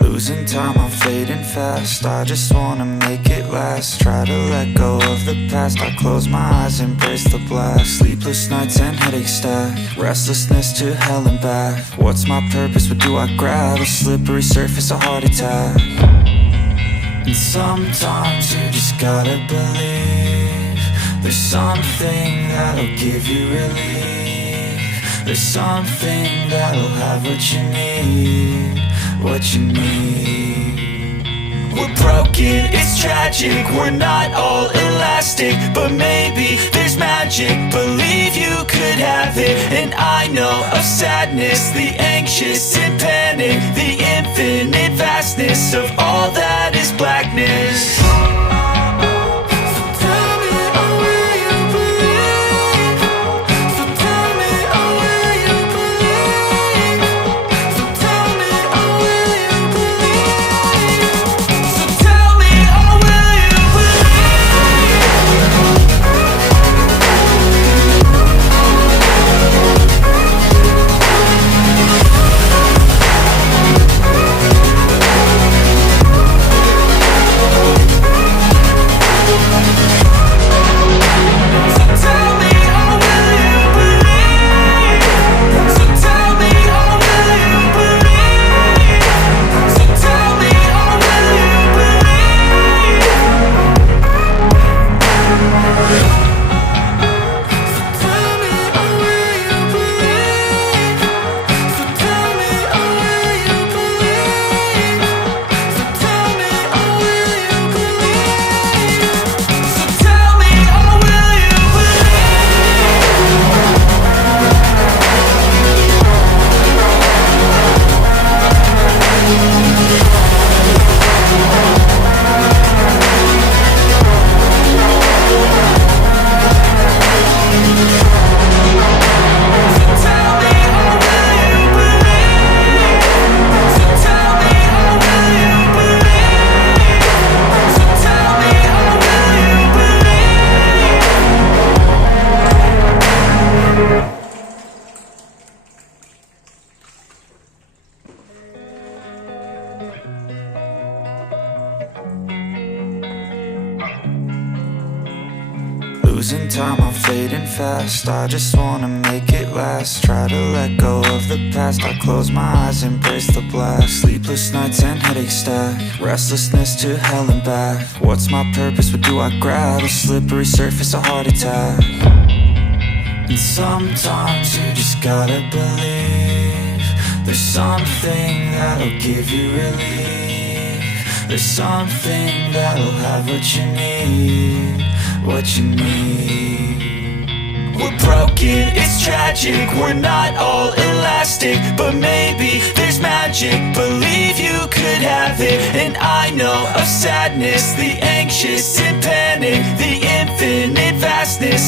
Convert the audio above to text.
Losing time, I'm fading fast. I just wanna make it last. Try to let go of the past. I close my eyes, embrace the blast. Sleepless nights and headaches stack. Restlessness to hell and back. What's my purpose? What do I grab? A slippery surface, a heart attack. And sometimes you just gotta believe there's something that'll give you relief. There's something that'll have what you need, what you need. We're broken, it's tragic, we're not all elastic, but maybe there's magic. Believe you could have it, and I know of sadness, the anxious and panic, the infinite vastness of all that is blackness. Losing time, I'm fading fast. I just wanna make it last. Try to let go of the past. I close my eyes, embrace the blast. Sleepless nights and headaches stack. Restlessness to hell and back. What's my purpose? What do I grab? A slippery surface, a heart attack. And sometimes you just gotta believe there's something that'll give you relief. There's something that'll have what you need, what you need. We're broken, it's tragic, we're not all elastic, but maybe there's magic. Believe you could have it, and I know of sadness, the anxious and panic, the infinite vastness